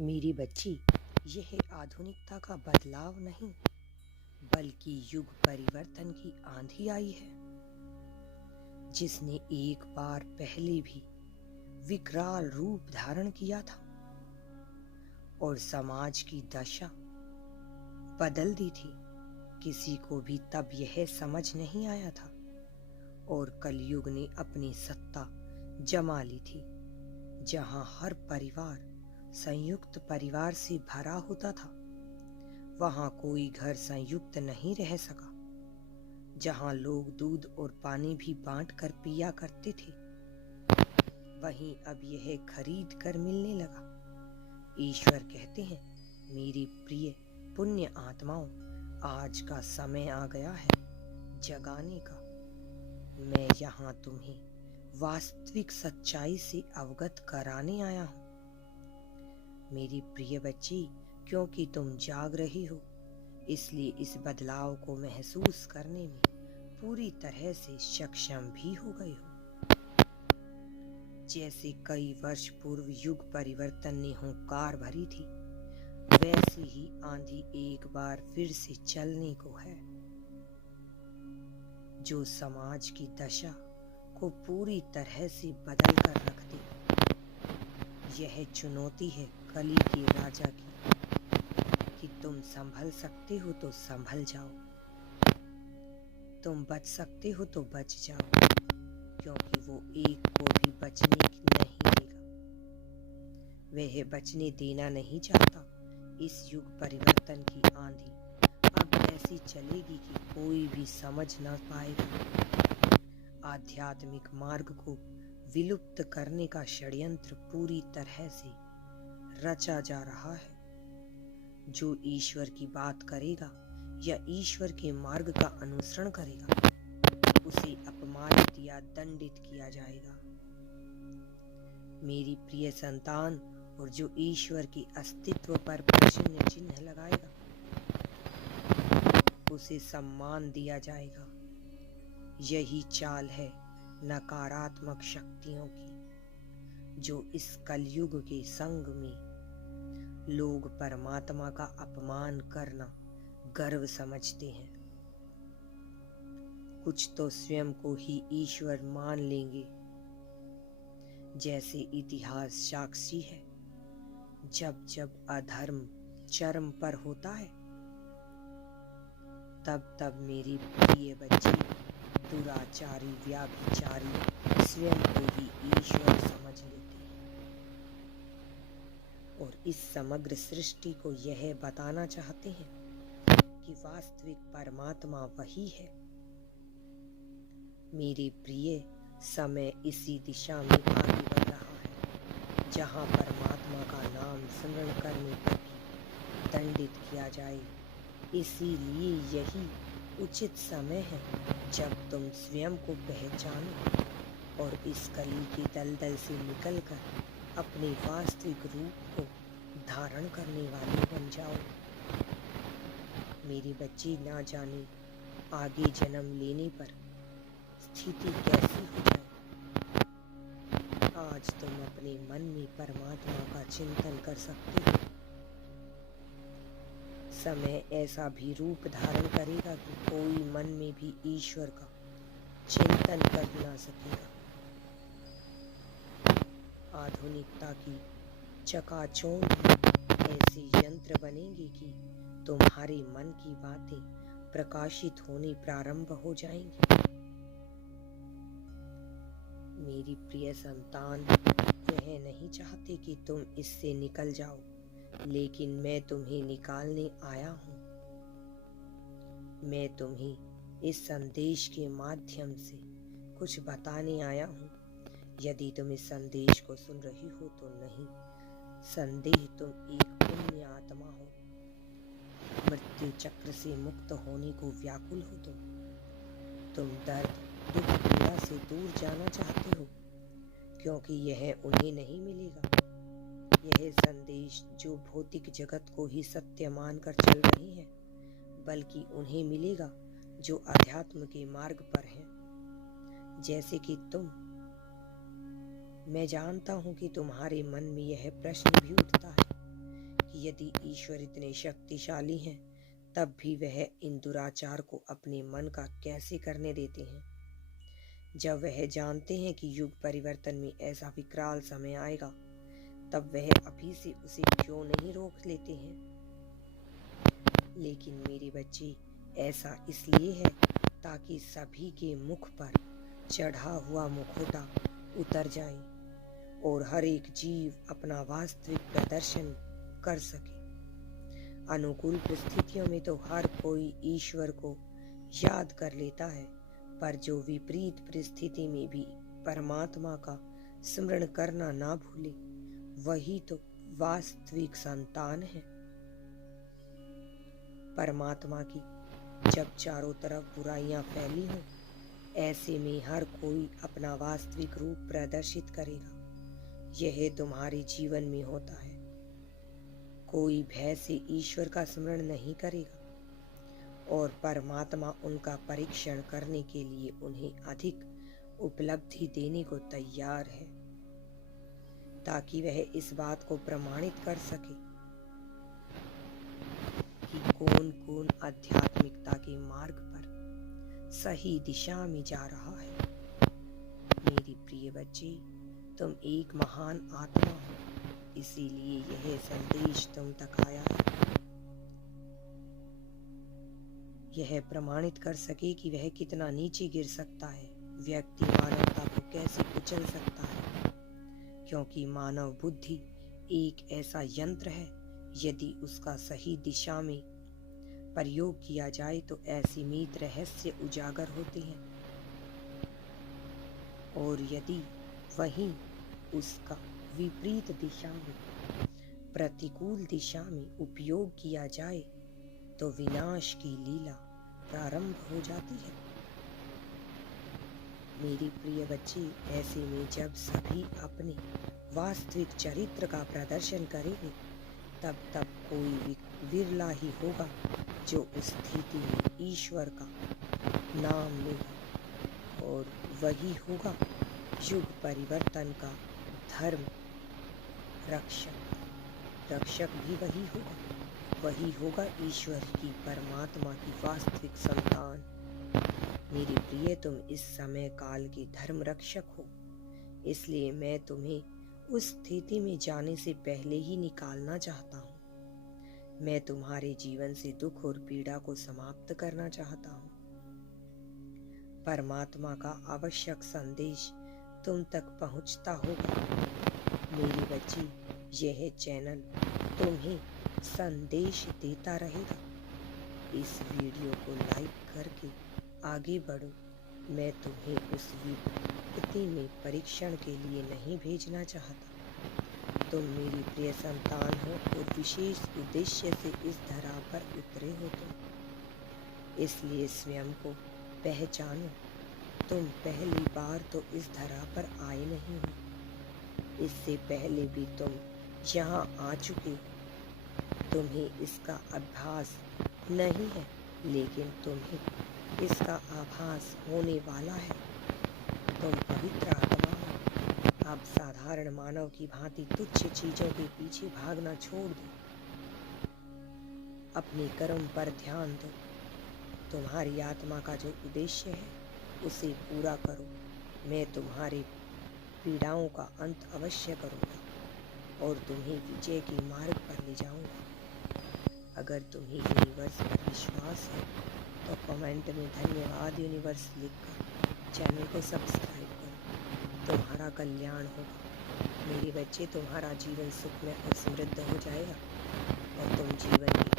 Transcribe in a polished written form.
मेरी बच्ची, यह आधुनिकता का बदलाव नहीं बल्कि युग परिवर्तन की आंधी आई है, जिसने एक बार पहले भी विकराल रूप धारण किया था और समाज की दशा बदल दी थी। किसी को भी तब यह समझ नहीं आया था और कलयुग ने अपनी सत्ता जमा ली थी। जहां हर परिवार संयुक्त परिवार से भरा होता था, वहां कोई घर संयुक्त नहीं रह सका। जहां लोग दूध और पानी भी बांट कर पिया करते थे, वहीं अब यह खरीद कर मिलने लगा। ईश्वर कहते हैं, मेरी प्रिय पुण्य आत्माओं, आज का समय आ गया है जगाने का। मैं यहाँ तुम्हें वास्तविक सच्चाई से अवगत कराने आया हूँ मेरी प्रिय बच्ची। क्योंकि तुम जाग रही हो, इसलिए इस बदलाव को महसूस करने में पूरी तरह से सक्षम भी हो गए हो। जैसे कई वर्ष पूर्व युग परिवर्तन ने हुंकार भरी थी, वैसे ही आंधी एक बार फिर से चलने को है, जो समाज की दशा को पूरी तरह से बदल कर रख दे। यह चुनौती है कली के राजा की कि तुम संभल सकते हो तो संभल जाओ, तुम बच सकते हो तो बच जाओ, क्योंकि वो एक को भी बचने नहीं देगा। वह बचने देना नहीं चाहता। इस युग परिवर्तन की आंधी अब ऐसी चलेगी कि कोई भी समझ न पाएगा। आध्यात्मिक मार्ग को विलुप्त करने का षड्यंत्र पूरी तरह से रचा जा रहा है। जो ईश्वर की बात करेगा या ईश्वर के मार्ग का अनुसरण करेगा, उसे अपमानित या दंडित किया जाएगा। मेरी प्रिय संतान, और जो ईश्वर के अस्तित्व पर प्रश्न चिन्ह लगाएगा, उसे सम्मान दिया जाएगा। यही चाल है नकारात्मक शक्तियों की, जो इस कलयुग के संग में लोग परमात्मा का अपमान करना गर्व समझते हैं। कुछ तो स्वयं को ही ईश्वर मान लेंगे। जैसे इतिहास साक्षी है, जब जब अधर्म चरम पर होता है, तब तब मेरी प्रिय बच्ची दुराचारी व्याभिचारी स्वयं को ही ईश्वर समझ लेते हैं और इस समग्र सृष्टि को यह बताना चाहते हैं कि वास्तविक परमात्मा वही है। मेरे प्रिय, समय इसी दिशा में आगे बढ़ रहा है, जहाँ परमात्मा का नाम स्मरण करने पर भी दंडित किया जाए। इसीलिए यही उचित समय है जब तुम स्वयं को पहचानो और इस कली के दलदल से निकलकर अपने वास्तविक रूप को धारण करने वाले बन जाओ। मेरी बच्ची, ना जाने आगे जन्म लेने पर स्थिति कैसी हो जाए, आज तुम अपने मन में परमात्मा का चिंतन कर सकते हो। समय ऐसा भी रूप धारण करेगा कि कोई मन में भी ईश्वर का चिंतन कर ना सकेगा। आधुनिकता की चकाचौंध में ऐसे यंत्र बनेंगे कि तुम्हारे मन की बातें प्रकाशित होने प्रारंभ हो जाएंगी। मेरी प्रिय संतान, वह नहीं चाहते कि तुम इससे निकल जाओ, लेकिन मैं तुम्हें निकालने आया हूँ। मैं तुम्हें इस संदेश के माध्यम से कुछ बताने आया हूँ। यदि तुम इस संदेश को सुन रही हो तो नहीं संदेह तुम एक पुण्य आत्मा हो। मृत्यु चक्र से मुक्त होने को व्याकुल हो तुम दर्द, दुख, पीड़ा से दूर जाना चाहते हो, क्योंकि यह उन्हें नहीं मिलेगा। यह संदेश जो भौतिक जगत को ही सत्य मानकर चल रहे हैं, बल्कि उन्हें मिलेगा जो अध्यात्म के मार्ग पर हैं, जैसे कि तुम। मैं जानता हूं कि तुम्हारे मन में यह प्रश्न भी उठता है यदि ईश्वर इतने शक्तिशाली हैं, तब भी वह इन दुराचार को अपने मन का कैसे करने देते हैं? जब वह जानते हैं कि युग परिवर्तन में ऐसा विकराल समय आएगा, तब वह अभी से उसे क्यों नहीं रोक लेते हैं? लेकिन मेरे बच्चे, ऐसा इसलिए है ताकि सभी के मुख पर चढ़ा हुआ मुखौटा उतर जाए और हर एक जीव अपना वास्तविक प्रदर्शन कर सके। अनुकूल परिस्थितियों में तो हर कोई ईश्वर को याद कर लेता है, पर जो विपरीत परिस्थिति में भी परमात्मा का स्मरण करना ना भूले, वही तो वास्तविक संतान है परमात्मा की। जब चारों तरफ बुराइयां फैली हों, ऐसे में हर कोई अपना वास्तविक रूप प्रदर्शित करेगा। यह तुम्हारे जीवन में होता है। कोई भय से ईश्वर का स्मरण नहीं करेगा और परमात्मा उनका परीक्षण करने के लिए उन्हें अधिक उपलब्धि देने को तैयार है, ताकि वह इस बात को प्रमाणित कर सके कि कौन कौन आध्यात्मिकता के मार्ग पर सही दिशा में जा रहा है। मेरी प्रिय बच्चे, तुम एक महान आत्मा हो, इसीलिए यह संदेश तुम तक आया है। यह प्रमाणित कर सके कि वह कितना नीचे गिर सकता है, व्यक्ति मानवता को कैसे कुचल सकता है, क्योंकि मानव बुद्धि एक ऐसा यंत्र है, यदि उसका सही दिशा में प्रयोग किया जाए तो असीमित रहस्य उजागर होते हैं, और यदि वहीं उसका विपरीत दिशा में, प्रतिकूल दिशा में उपयोग किया जाए तो विनाश की लीला प्रारंभ हो जाती है। मेरी प्रिय बच्ची, ऐसे में जब सभी अपने वास्तविक चरित्र का प्रदर्शन करेंगे, तब कोई विरला ही होगा जो उस स्थिति में ईश्वर का नाम लेगा, और वही होगा युग परिवर्तन का धर्म रक्षक भी वही होगा ईश्वर की, परमात्मा की वास्तविक संतान। मेरी प्रिय, तुम इस समय काल के धर्म रक्षक हो, इसलिए मैं तुम्हें उस स्थिति में जाने से पहले ही निकालना चाहता हूँ। मैं तुम्हारे जीवन से दुख और पीड़ा को समाप्त करना चाहता हूँ। परमात्मा का आवश्यक संदेश तुम तक पहुँचता होगा। मेरी बच्ची, यह चैनल तुम्हें संदेश देता रहेगा। इस वीडियो को लाइक करके आगे बढ़ो। मैं तुम्हें उस विपत्ति में परीक्षण के लिए नहीं भेजना चाहता। तुम मेरी प्रिय संतान हो और विशेष उद्देश्य से इस धरा पर उतरे हो तुम, इसलिए स्वयं को पहचानो। तुम पहली बार तो इस धरा पर आए नहीं हो, इससे पहले भी तुम यहाँ आ चुके हो। तुम्हें इसका आभास नहीं है, लेकिन तुम्हें इसका आभास होने वाला है। तुम पवित्र आत्मा हो। अब साधारण मानव की भांति तुच्छ चीजों के पीछे भागना छोड़ दो। अपने कर्म पर ध्यान दो। तुम्हारी आत्मा का जो उद्देश्य है, उसे पूरा करो। मैं तुम्हारी पीड़ाओं का अंत अवश्य करूँगा और तुम्हें विजय के मार्ग पर ले जाऊँगा। अगर तुम्हें यूनिवर्स पर विश्वास है तो कमेंट में धन्यवाद यूनिवर्स लिखकर चैनल को सब्सक्राइब करो। तुम्हारा कल्याण होगा। मेरे बच्चे, तुम्हारा जीवन सुखमय और समृद्ध हो जाएगा और तुम जीवन की